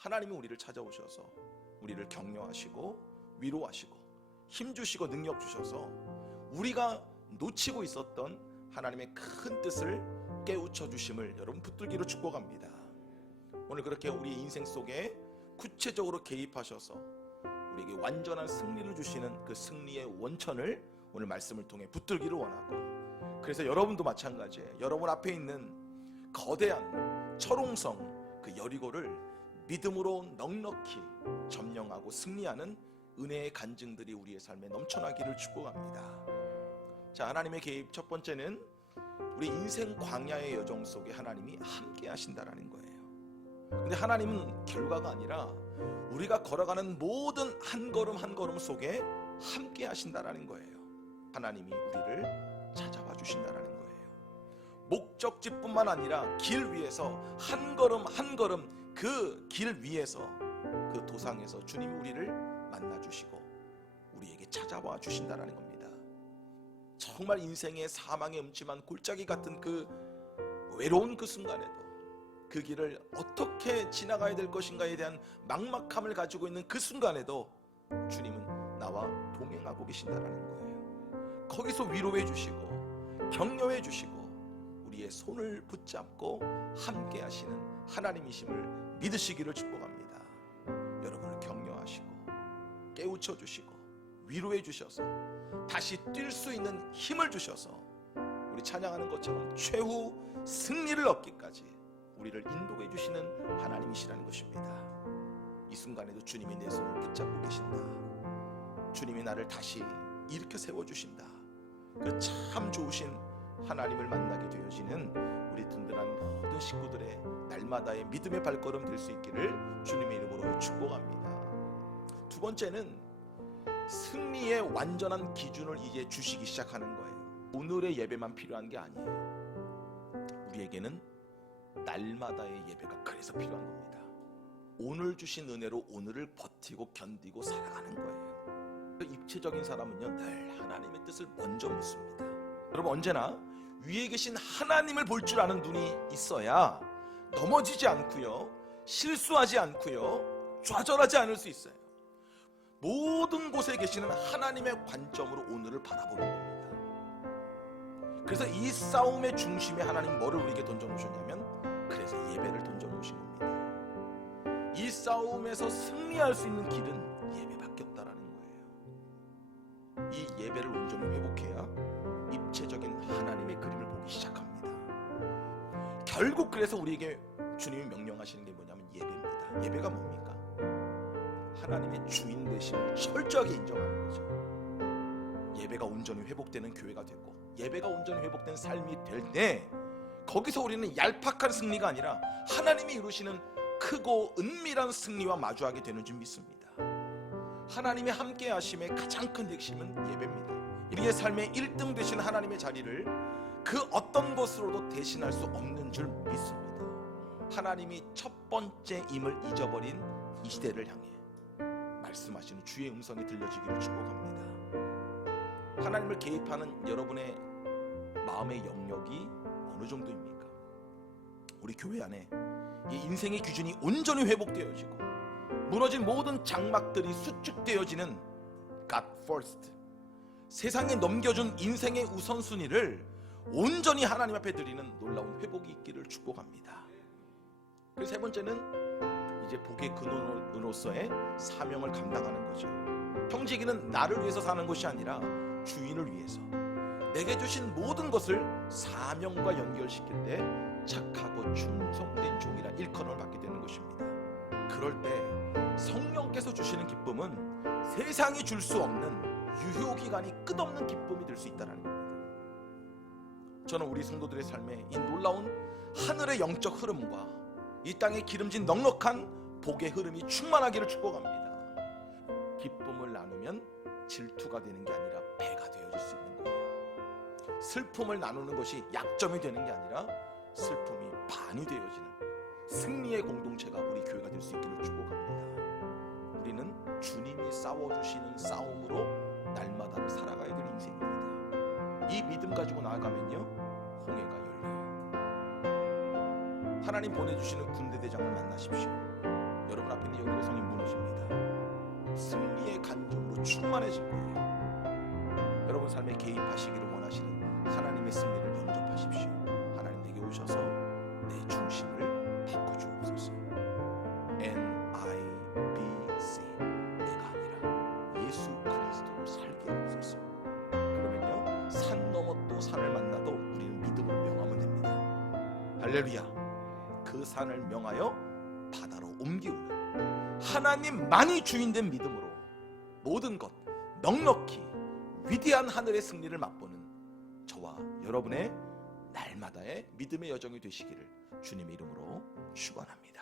하나님이 우리를 찾아오셔서 우리를 격려하시고 위로하시고 힘주시고 능력 주셔서 우리가 놓치고 있었던 하나님의 큰 뜻을 깨우쳐 주심을 여러분 붙들기로 축복합니다. 오늘 그렇게 우리 인생 속에 구체적으로 개입하셔서 우리에게 완전한 승리를 주시는 그 승리의 원천을 오늘 말씀을 통해 붙들기를 원하고, 그래서 여러분도 마찬가지예요. 여러분 앞에 있는 거대한 철옹성 그 여리고를 믿음으로 넉넉히 점령하고 승리하는 은혜의 간증들이 우리의 삶에 넘쳐나기를 축복합니다. 자, 하나님의 개입 첫 번째는 우리 인생 광야의 여정 속에 하나님이 함께 하신다라는 거예요. 근데 하나님은 결과가 아니라 우리가 걸어가는 모든 한 걸음 한 걸음 속에 함께 하신다라는 거예요. 하나님이 우리를 찾아와 주신다라는 거예요. 목적지뿐만 아니라 길 위에서 한 걸음 한 걸음 그 길 위에서 그 도상에서 주님이 우리를 만나 주시고 우리에게 찾아와 주신다라는 겁니다. 정말 인생의 사망의 음침한 골짜기 같은 그 외로운 그 순간에도 그 길을 어떻게 지나가야 될 것인가에 대한 막막함을 가지고 있는 그 순간에도 주님은 나와 동행하고 계신다라는 거예요. 거기서 위로해 주시고 격려해 주시고 우리의 손을 붙잡고 함께 하시는 하나님이심을 믿으시기를 축복합니다. 여러분을 격려하시고 깨우쳐 주시고 위로해 주셔서 다시 뛸 수 있는 힘을 주셔서 우리 찬양하는 것처럼 최후 승리를 얻기까지 우리를 인도해 주시는 하나님이시라는 것입니다. 이 순간에도 주님이 내 손을 붙잡고 계신다. 주님이 나를 다시 일으켜 세워주신다. 그 참 좋으신 하나님을 만나게 되어지는 우리 든든한 모든 식구들의 날마다의 믿음의 발걸음 될 수 있기를 주님의 이름으로 축복합니다. 두 번째는 승리의 완전한 기준을 이제 주시기 시작하는 거예요. 오늘의 예배만 필요한 게 아니에요. 우리에게는 날마다의 예배가 그래서 필요한 겁니다. 오늘 주신 은혜로 오늘을 버티고 견디고 살아가는 거예요. 입체적인 사람은요 늘 하나님의 뜻을 먼저 묻습니다. 여러분 언제나 위에 계신 하나님을 볼 줄 아는 눈이 있어야 넘어지지 않고요 실수하지 않고요 좌절하지 않을 수 있어요. 모든 곳에 계시는 하나님의 관점으로 오늘을 바라보는 겁니다. 그래서 이 싸움의 중심에 하나님 뭐를 우리에게 던져놓으셨냐면 그래서 예배를 던져놓으신 겁니다. 이 싸움에서 승리할 수 있는 길은 예배밖에 없다라는 거예요. 이 예배를 온전히 회복해야 입체적인 하나님의 그림을 보기 시작합니다. 결국 그래서 우리에게 주님이 명령하시는 게 뭐냐면 예배입니다. 예배가 뭡니까? 하나님의 주인 되심을 철저하게 인정하는 거죠. 예배가 온전히 회복되는 교회가 되고 예배가 온전히 회복된 삶이 될 때 거기서 우리는 얄팍한 승리가 아니라 하나님이 이루시는 크고 은밀한 승리와 마주하게 되는 줄 믿습니다. 하나님의 함께 하심의 가장 큰 핵심은 예배입니다. 우리의 삶의 1등 되신 하나님의 자리를 그 어떤 것으로도 대신할 수 없는 줄 믿습니다. 하나님이 첫 번째임을 잊어버린 이 시대를 향해 말씀하시는 주의 음성이 들려지기를 축복합니다. 하나님을 개입하는 여러분의 마음의 영역이 어느 정도입니까? 우리 교회 안에 이 인생의 기준이 온전히 회복되어지고 무너진 모든 장막들이 수축되어지는 God first, 세상에 넘겨준 인생의 우선순위를 온전히 하나님 앞에 드리는 놀라운 회복이 있기를 축복합니다. 그래서 세 번째는 이제 복의 근원으로서의 사명을 감당하는 거죠. 형제기는 나를 위해서 사는 것이 아니라 주인을 위해서 내게 주신 모든 것을 사명과 연결시킬 때 착하고 충성된 종이라 일컬음을 받게 되는 것입니다. 그럴 때 성령께서 주시는 기쁨은 세상이 줄 수 없는 유효기간이 끝없는 기쁨이 될 수 있다는 겁니다. 저는 우리 성도들의 삶에 이 놀라운 하늘의 영적 흐름과 이 땅의 기름진 넉넉한 복의 흐름이 충만하기를 축복합니다. 기쁨을 나누면 질투가 되는 게 아니라 배가 되어질 수 있는 거예요. 슬픔을 나누는 것이 약점이 되는 게 아니라 슬픔이 반이 되어지는 승리의 공동체가 우리 교회가 될 수 있기를 축복합니다. 우리는 주님이 싸워주시는 싸움으로 날마다를 살아가야 될 인생입니다. 이 믿음 가지고 나아가면요 홍해가 열려요. 하나님 보내주시는 군대대장을 만나십시오. 여러분 앞에 있는 여러분의 성이 무너집니다. 승리의 간증으로 충만해질 거예요. 여러분 삶에 개입하시기를 원하시는 하나님의 승리를 영접하십시오. 하나님 내게 오셔서 내 중심을 바꿔주옵소서. NIBC, 내가 아니라 예수 그리스도로 살게 하옵소서. 그러면요, 산 넘어 또 산을 만나도 우리는 믿음으로 명하면 됩니다. 할렐루야. 그 산을 명하여 바다로 옮기우는 하나님만이 주인된 믿음으로 모든 것 넉넉히 위대한 하늘의 승리를 맛보는 저와 여러분의 날마다의 믿음의 여정이 되시기를 주님의 이름으로 축원합니다.